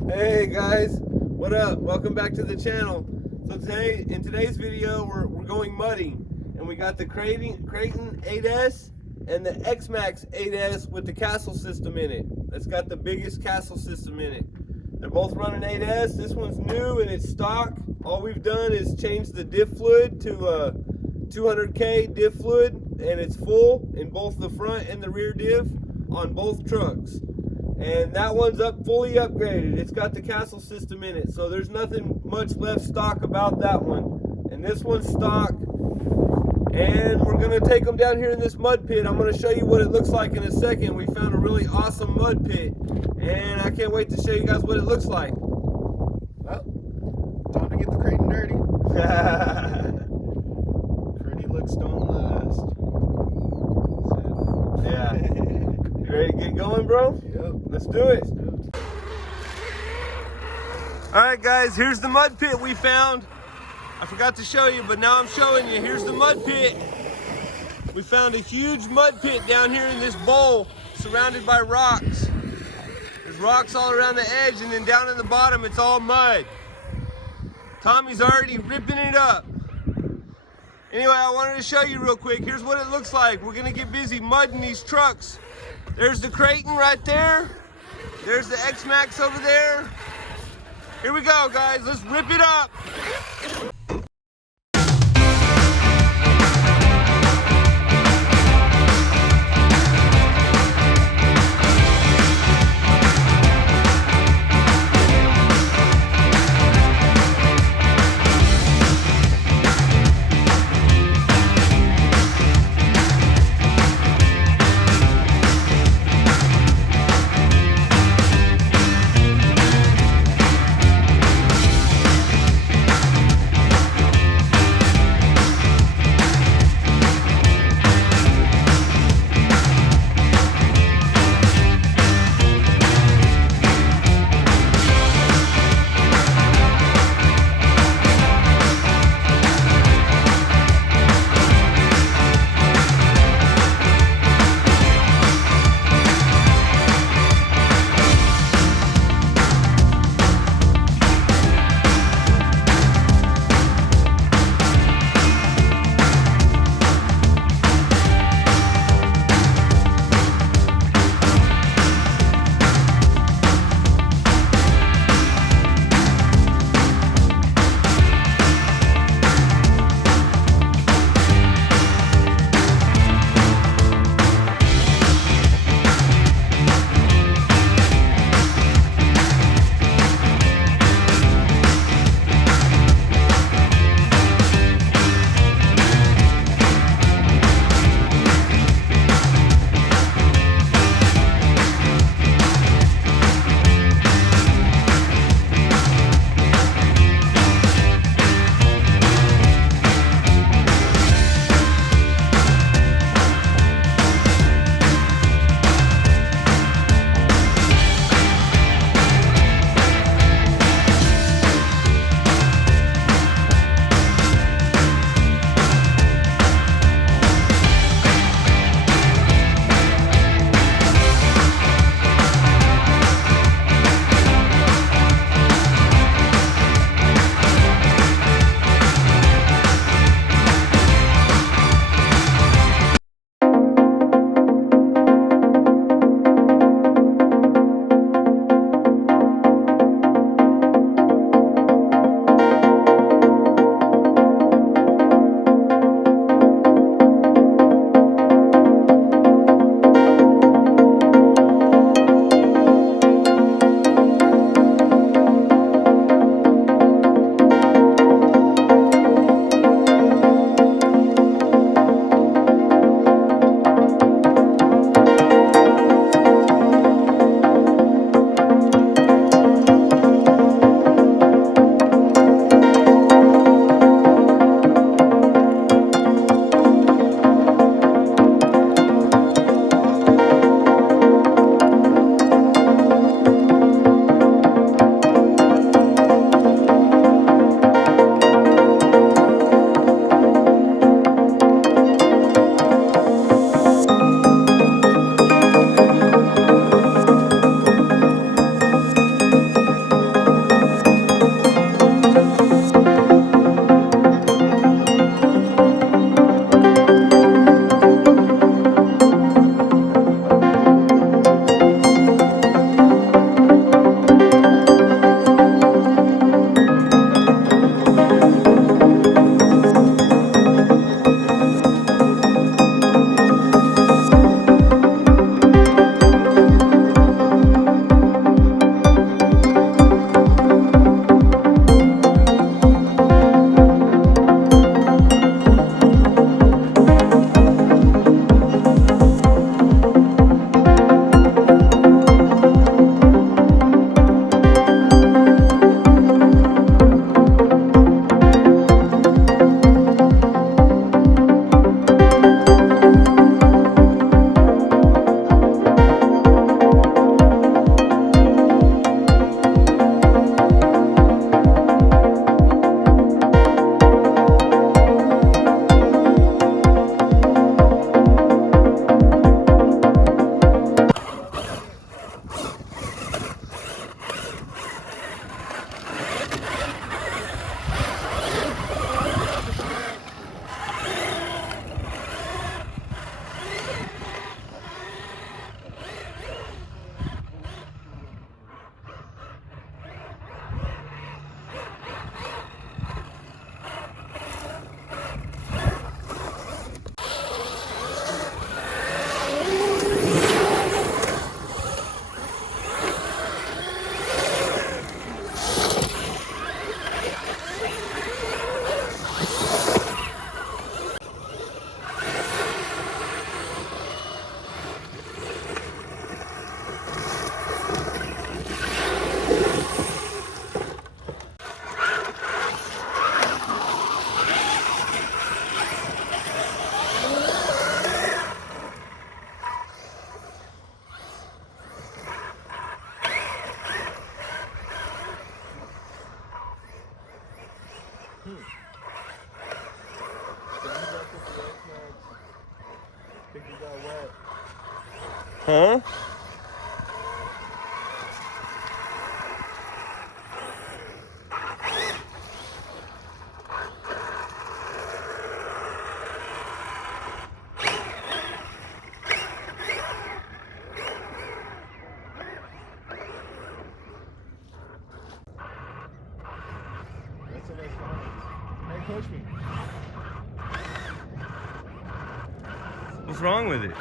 Hey guys, what up? Welcome back to the channel. So in today's video, we're going mudding, and we got the Kraton 8S and the X-Maxx 8S with the castle system in it. That's got the biggest castle system in it. They're both running 8S. This one's new and it's stock. All we've done is change the diff fluid to 200K diff fluid, and it's full in both the front and the rear diff on both trucks. And that one's fully upgraded. It's got the castle system in it, so there's nothing much left stock about that one. And this one's stock. And we're gonna take them down here in this mud pit. I'm gonna show you what it looks like in a second. We found a really awesome mud pit, and I can't wait to show you guys what it looks like. Well, time to get the Kraton dirty. Pretty looks don't last. Yeah. You ready to get going, bro? Yep. Let's do it. All right, guys, here's the mud pit we found. I forgot to show you, but now I'm showing you. Here's the mud pit. We found a huge mud pit down here in this bowl, surrounded by rocks. There's rocks all around the edge, and then down in the bottom, it's all mud. Tommy's already ripping it up. Anyway, I wanted to show you real quick. Here's what it looks like. We're gonna get busy mudding these trucks. There's the Kraton right there. There's the X-Maxx over there. Here we go, guys. Let's rip it up. Huh? That's what I found. Hey, coach me. What's wrong with it?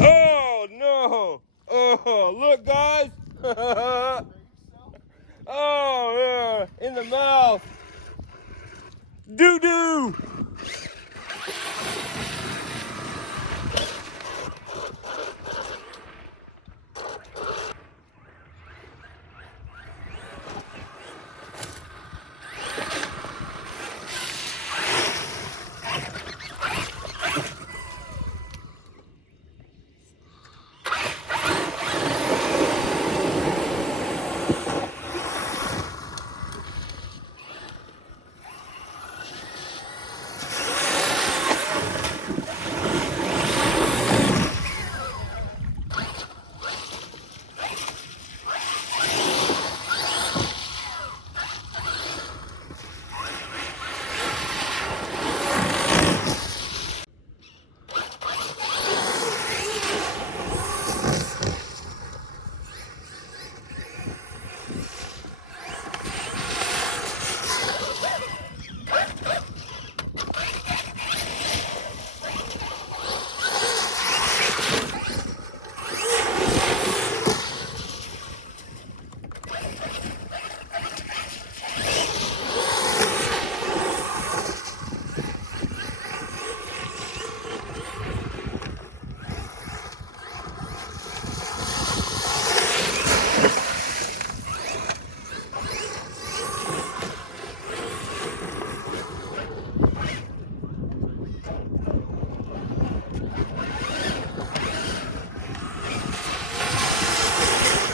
Oh no! Oh, look, guys! Oh, yeah, in the mouth. Doo doo.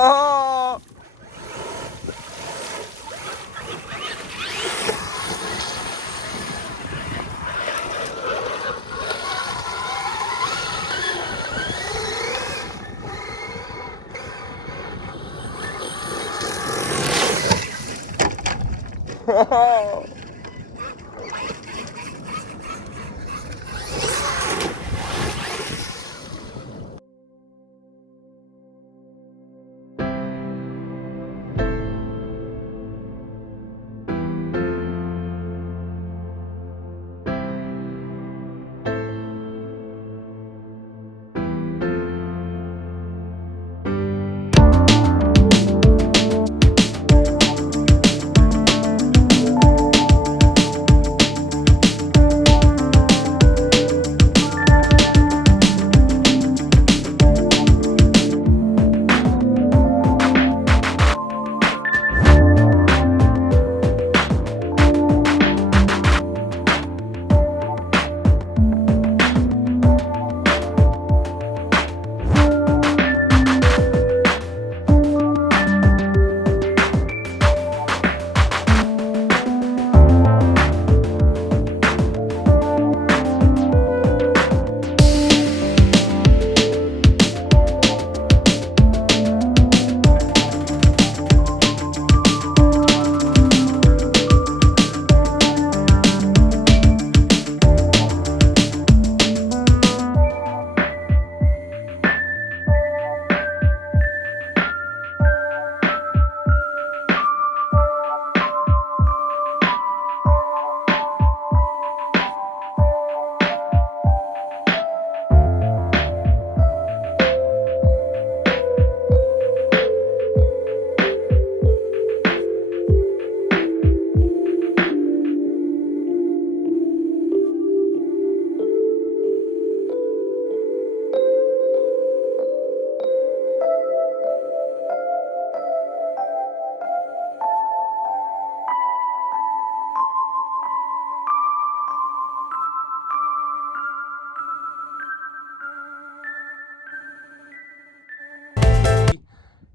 Oh! Oh!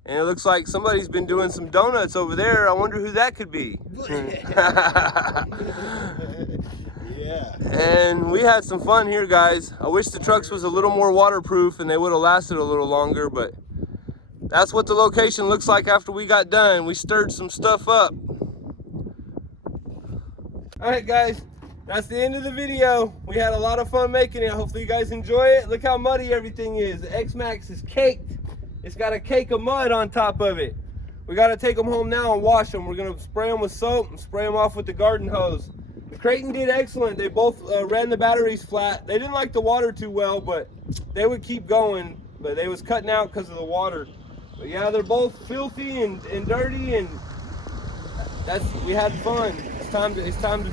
And it looks like somebody's been doing some donuts over there. I wonder who that could be. Yeah. And we had some fun here, guys. I wish the trucks was a little more waterproof and they would have lasted a little longer, but that's what the location looks like after we got done. We stirred some stuff up. All right, guys, that's the end of the video. We had a lot of fun making it. Hopefully you guys enjoy it. Look how muddy everything is. The X-Maxx is caked. It's got a cake of mud on top of it. We got to take them home now and wash them. We're going to spray them with soap and spray them off with the garden hose. The Kraton did excellent. They both ran the batteries flat. They didn't like the water too well, but they would keep going. But they was cutting out because of the water. But yeah, they're both filthy and dirty, and we had fun. It's time to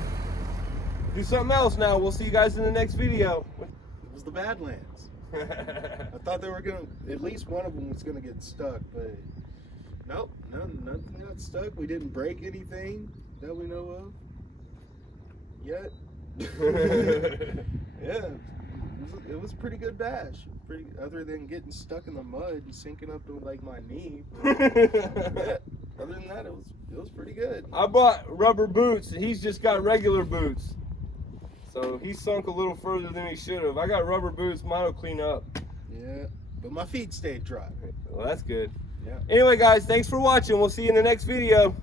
do something else now. We'll see you guys in the next video. It was the Badlands. I thought they were gonna, at least one of them was gonna get stuck, but nope, nothing got stuck. We didn't break anything that we know of yet. Yeah, it was a pretty good bash. Other than getting stuck in the mud and sinking up to like my knee. Yeah, other than that, it was pretty good. I bought rubber boots. He's just got regular boots. So he sunk a little further than he should have. I got rubber boots, mine will clean up. Yeah, but my feet stayed dry. Well, that's good. Yeah. Anyway, guys, thanks for watching. We'll see you in the next video.